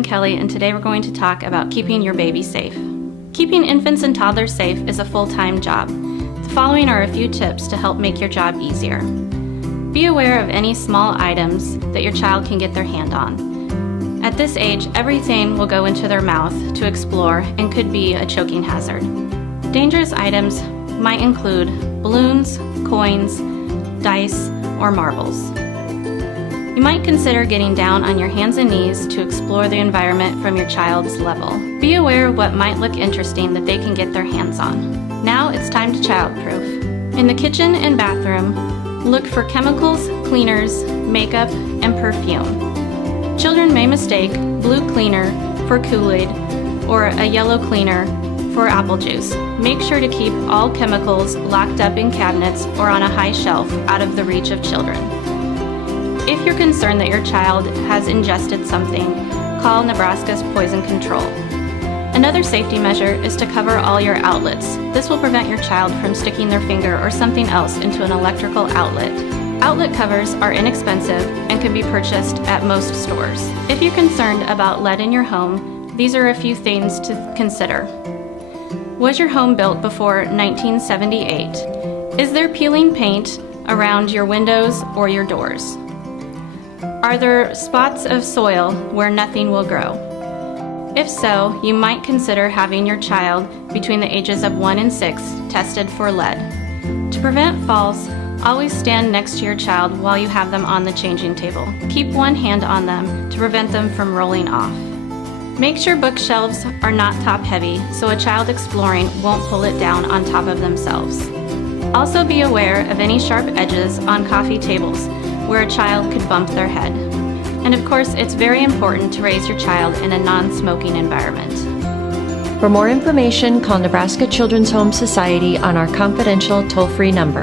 I'm Kelly, and today we're going to talk about keeping your baby safe. Keeping infants and toddlers safe is a full-time job. The following are a few tips to help make your job easier. Be aware of any small items that your child can get their hand on. At this age, everything will go into their mouth to explore and could be a choking hazard. Dangerous items might include balloons, coins, dice, or marbles. You might consider getting down on your hands and knees to explore the environment from your child's level. Be aware of what might look interesting that they can get their hands on. Now it's time to childproof. In the kitchen and bathroom, look for chemicals, cleaners, makeup, and perfume. Children may mistake blue cleaner for Kool-Aid or a yellow cleaner for apple juice. Make sure to keep all chemicals locked up in cabinets or on a high shelf out of the reach of children. If you're concerned that your child has ingested something, call Nebraska's Poison Control. Another safety measure is to cover all your outlets. This will prevent your child from sticking their finger or something else into an electrical outlet. Outlet covers are inexpensive and can be purchased at most stores. If you're concerned about lead in your home, these are a few things to consider. Was your home built before 1978? Is there peeling paint around your windows or your doors? Are there spots of soil where nothing will grow? If so, you might consider having your child between the ages of 1 and 6 tested for lead. To prevent falls, always stand next to your child while you have them on the changing table. Keep one hand on them to prevent them from rolling off. Make sure bookshelves are not top-heavy so a child exploring won't pull it down on top of themselves. Also be aware of any sharp edges on coffee tables where a child could bump their head. And of course, it's very important to raise your child in a non-smoking environment. For more information, call Nebraska Children's Home Society on our confidential toll-free number.